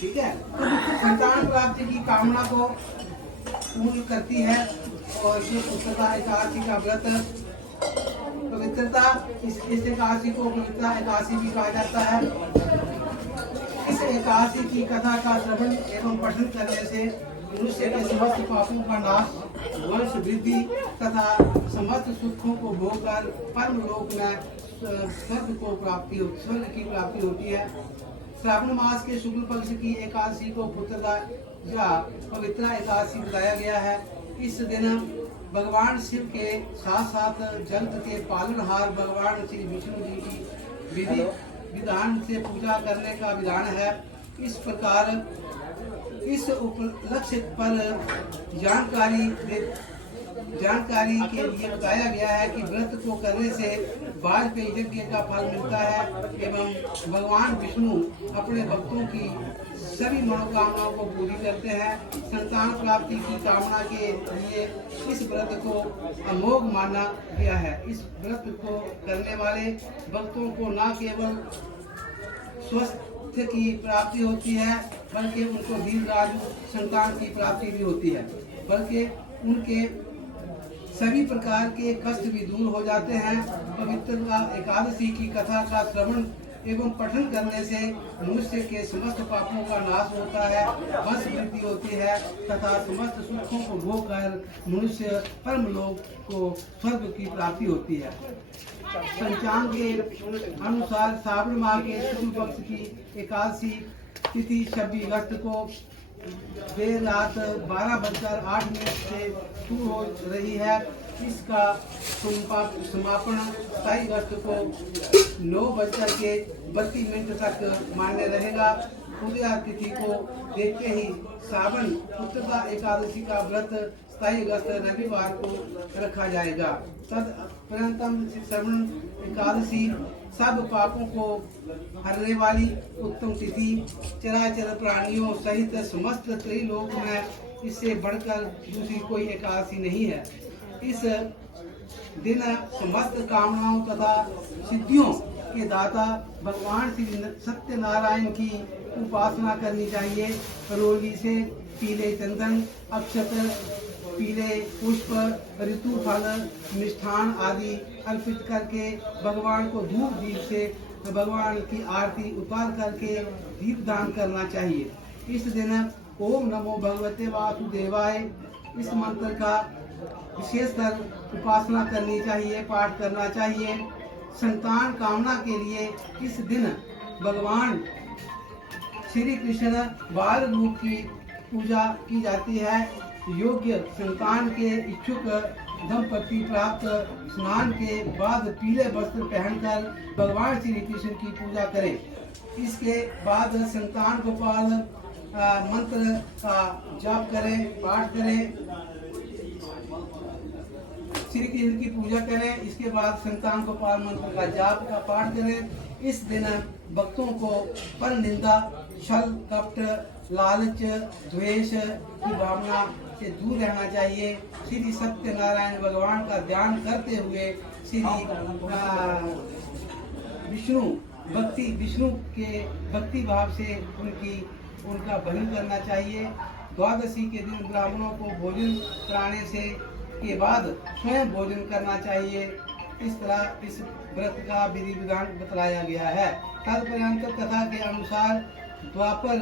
ठीक है। संतान प्राप्ति की कामना को पूर्ण करती है और ये पुत्रता एकादशी का व्रत पवित्रता, इस एकादशी को पवित्रता एकादशी भी कहा जाता है। इस एकादशी की कथा का श्रवण एवं पठन करने से मनुष्य के समस्त पापों का नाश, वंश वृद्धि तथा समस्त सुखों को भोगकर परम लोक में स्वर्ग की प्राप्ति होती है। श्रावण मास के शुक्ल पक्ष की एकादशी को पुत्रदा या पवित्र एकादशी बताया गया है। इस दिन भगवान शिव के साथ साथ जगत के पालनहार भगवान श्री विष्णु जी की विधि विधान से पूजा करने का विधान है। इस प्रकार इस उपलक्ष्य पर जानकारी के लिए बताया गया है कि व्रत को करने से वाजपेयी यज्ञ का फल मिलता है एवं भगवान विष्णु अपने भक्तों की सभी मनोकामनाओं को पूरी करते हैं। संतान प्राप्ति की कामना के लिए इस व्रत को अमोघ माना गया है। इस व्रत को करने वाले भक्तों को न केवल स्वास्थ्य की प्राप्ति होती है बल्कि उनको दीर्घायु संतान की प्राप्ति भी होती है, बल्कि उनके सभी प्रकार के कष्ट भी दूर हो जाते हैं। पवित्र एकादशी की कथा का श्रवण एवं पठन करने से मनुष्य के समस्त पापों का नाश होता है, वंश वृद्धि होती है तथा समस्त सुखों को भोगकर मनुष्य परम लोक को स्वर्ग की प्राप्ति होती है। पंचांग के अनुसार श्रावण माह के शुक्ल पक्ष की एकादशी तिथि 26 अगस्त को देर रात 12:08 से शुरू हो रही है। इसका समापन 27 अगस्त को 9:32 तक मान्य रहेगा। उदया तिथि को देखते ही श्रावण पुत्रदा एकादशी का व्रत 27 अगस्त रविवार को रखा जाएगा। तदपरंतम श्रवण एकादशी सब पापों को हरने वाली उत्तम तिथि, चराचर प्राणियों सहित समस्त त्रिलोक में इससे बढ़कर दूसरी कोई एकादशी नहीं है। इस दिन समस्त कामनाओं तथा सिद्धियों के दाता भगवान श्री सत्यनारायण की उपासना करनी चाहिए। रोगी से पीले चंदन, अक्षत, पीले पुष्प, ऋतु फल, मिष्ठान आदि अर्पित करके भगवान को धूप दीप से भगवान की आरती उतार करके दीप दान करना चाहिए। इस दिन ओम नमो भगवते वासुदेवाय इस मंत्र का विशेषकर उपासना करनी चाहिए, पाठ करना चाहिए। संतान कामना के लिए इस दिन भगवान श्री कृष्ण बाल रूप की पूजा की जाती है। योग्य संतान के इच्छुक दंपति प्राप्त स्नान के बाद पीले वस्त्र पहनकर भगवान श्री कृष्ण की पूजा करें। इसके बाद संतान गोपाल मंत्र का जाप करें, पाठ करें, श्री कृष्ण की पूजा करें। इसके बाद संतान गोपाल मंत्र का जाप का पाठ करें। इस दिन भक्तों को पर निंदा, छल, कपट, लालच, द्वेष की भावना से दूर रहना चाहिए। श्री सत्यनारायण भगवान का ध्यान करते हुए श्री विष्णु के भक्ति भाव से उनका भजन करना चाहिए। द्वादशी के दिन ब्राह्मणों को भोजन कराने से के बाद स्वयं भोजन करना चाहिए। इस तरह इस व्रत का विधि विधान बतलाया गया है। तदपरंत कथा के अनुसार द्वापर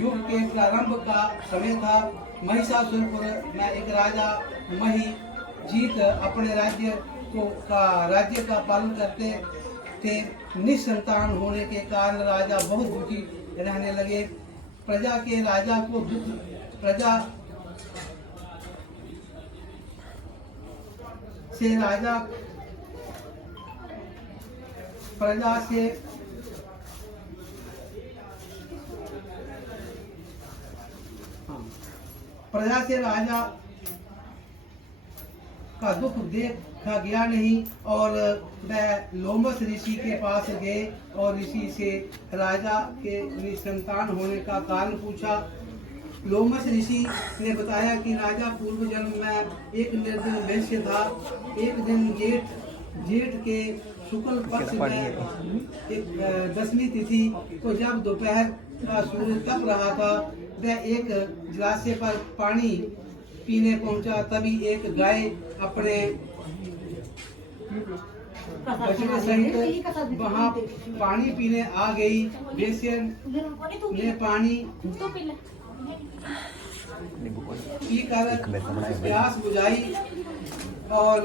युग के प्रारंभ का समय था। महिषासुरपुर में एक राजा महीजीत अपने राज्य का पालन करते थे। निसंतान होने के कारण राजा बहुत दुखी रहने लगे। प्रजा से राजा का दुख देखा गया नहीं और वह लोमस ऋषि के पास गए और ऋषि से राजा के निसंतान होने का कारण पूछा। लोमस ऋषि ने बताया कि राजा पूर्व जन्म में एक निर्धन वैश्य था। एक दिन जेठ के शुक्ल पक्ष में एक 10वीं तिथि को जब दोपहर का सूर्य तप रहा था, वह एक जलाशय पर पानी पीने पहुंचा। तभी एक गाय अपने बछड़े सहित वहां पानी पीने आ गई। वेश्या ने पानी पीकर प्यास बुझाई और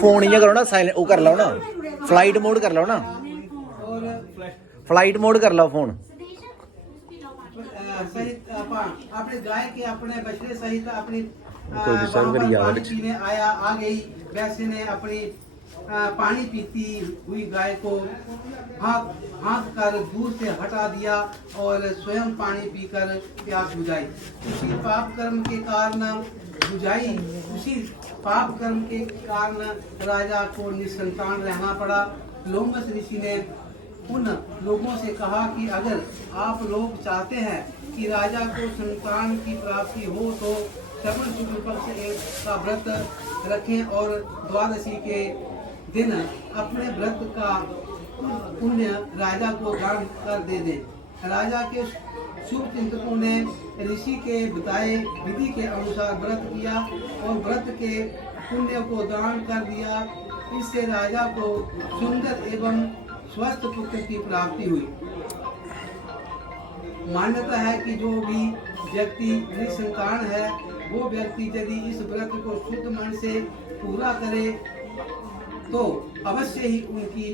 फोन इ'यां करो ना साइलेंट, वो कर लो ना, फ्लाइट मोड कर लो ना, फ्लाइट मोड कर लो फोन। सहित अपने गाय के अपने बछड़े सहित अपनी कोई डिस्टर्ब करी जा रहा पानी पीने आ गई। वैसे ने अपनी पानी पीती हुई गाय को हाँक कर दूर से हटा दिया और स्वयं पानी पीकर प्यास बुझाई। उसी पाप कर्म के कारण राजा को निसंतान रहना पड़ा। लोमस ऋषि ने उन लोगों से कहा कि अगर आप लोग चाहते हैं कि राजा को संतान की प्राप्ति हो तो श्रवण शुक्ल पक्ष का व्रत रखें और द्वादशी के दिन अपने व्रत का पुण्य राजा को दान कर दे दें। राजा के शुभ चिंतकों ने ऋषि के बताए विधि के अनुसार व्रत किया और व्रत के पुण्य को दान कर दिया। इससे राजा को सुंदर एवं स्वस्थ पुत्र की प्राप्ति हुई। मान्यता है कि जो भी व्यक्ति निसंतान है वो व्यक्ति यदि इस व्रत को शुद्ध मन से पूरा करे तो अवश्य ही उनकी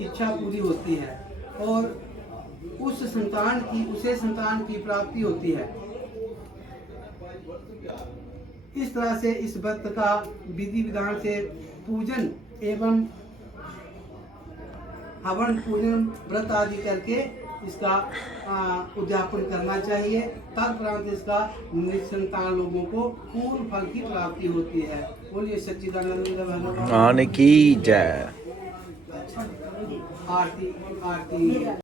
इच्छा पूरी होती है और उसे संतान की प्राप्ति होती है। इस तरह से इस व्रत का विधि विधान से पूजन एवं हवन पूजन व्रत आदि करके इसका उद्यापन करना चाहिए। तदुपरांत इसका निसंतान लोगों को पूर्ण फल की प्राप्ति होती है। बोलिए सच्चिदानंद भगवान की जय। आरती आरती।